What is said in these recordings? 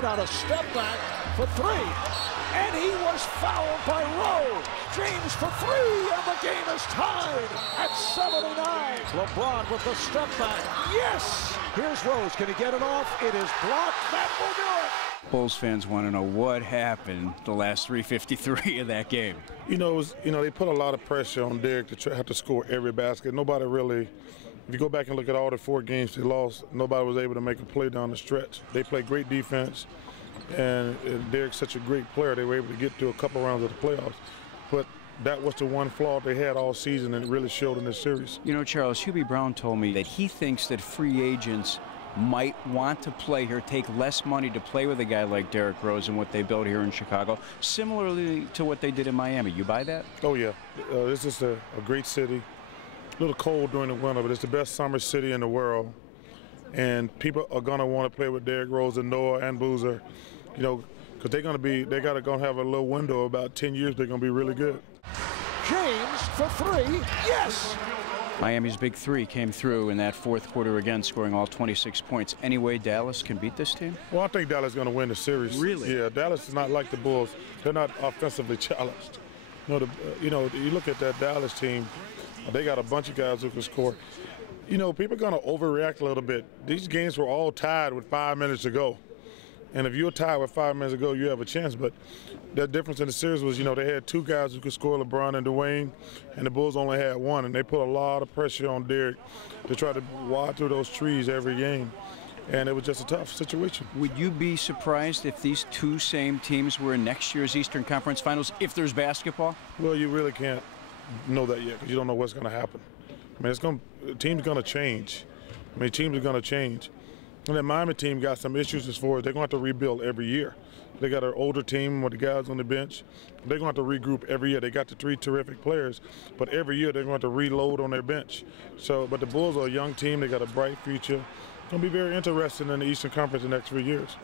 Levine on a step back for three. And he was fouled by Rose. James for three, and the game is tied at 79. LeBron with the step back. Yes! Here's Rose. Can he get it off? It is blocked. That will do it. Bulls fans want to know what happened the last 3:53 of that game. They put a lot of pressure on Derek to have to score every basket. Nobody really, if you go back and look at all the 4 games they lost, nobody was able to make a play down the stretch. They played great defense, and Derek's such a great player, they were able to get to a couple rounds of the playoffs. But that was the one flaw they had all season, and it really showed in this series. You know, Charles, Hubie Brown told me that he thinks that free agents might want to play here, take less money to play with a guy like Derrick Rose and what they built here in Chicago, similarly to what they did in Miami. You buy that? Oh, yeah. This is a great city. A little cold during the winter, but it's the best summer city in the world. And people are going to want to play with Derrick Rose and Noah and Boozer, because they're going to have a little window, about 10 years, they're going to be really good. James for three. Yes! Miami's big three came through in that fourth quarter again, scoring all 26 points. Any way Dallas can beat this team? Well, I think Dallas is going to win the series. Really? Yeah, Dallas is not like the Bulls. They're not offensively challenged. You look at that Dallas team, they got a bunch of guys who can score. People are going to overreact a little bit. These games were all tied with 5 minutes to go. And if you're tied with 5 minutes to go, you have a chance. But the difference in the series was, they had 2 guys who could score, LeBron and Dwayne, and the Bulls only had 1. And they put a lot of pressure on Derek to try to wide through those trees every game. And it was just a tough situation. Would you be surprised if these 2 same teams were in next year's Eastern Conference Finals if there's basketball? Well, you really can't know that yet because you don't know what's going to happen. I mean, teams are going to change. Teams are going to change. And the Miami team got some issues as far as they're going to have to rebuild every year. They got an older team with the guys on the bench. They're going to have to regroup every year. They got the 3 terrific players, but every year they're going to have to reload on their bench. But the Bulls are a young team. They got a bright future. It's going to be very interesting in the Eastern Conference the next few years.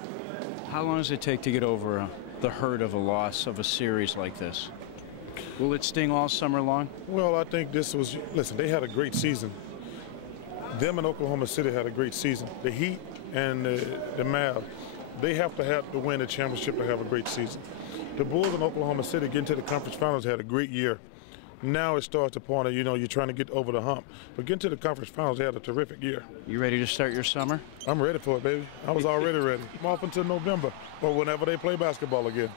How long does it take to get over the hurt of a loss of a series like this? Will it sting all summer long? Well, I think listen, they had a great season. Them and Oklahoma City had a great season. The Heat and the Mavs, they have to win the championship to have a great season. The Bulls and Oklahoma City getting to the conference finals had a great year. Now it starts the point of, you're trying to get over the hump. But getting to the conference finals, they had a terrific year. You ready to start your summer? I'm ready for it, baby. I was already ready. I'm off until November or whenever they play basketball again.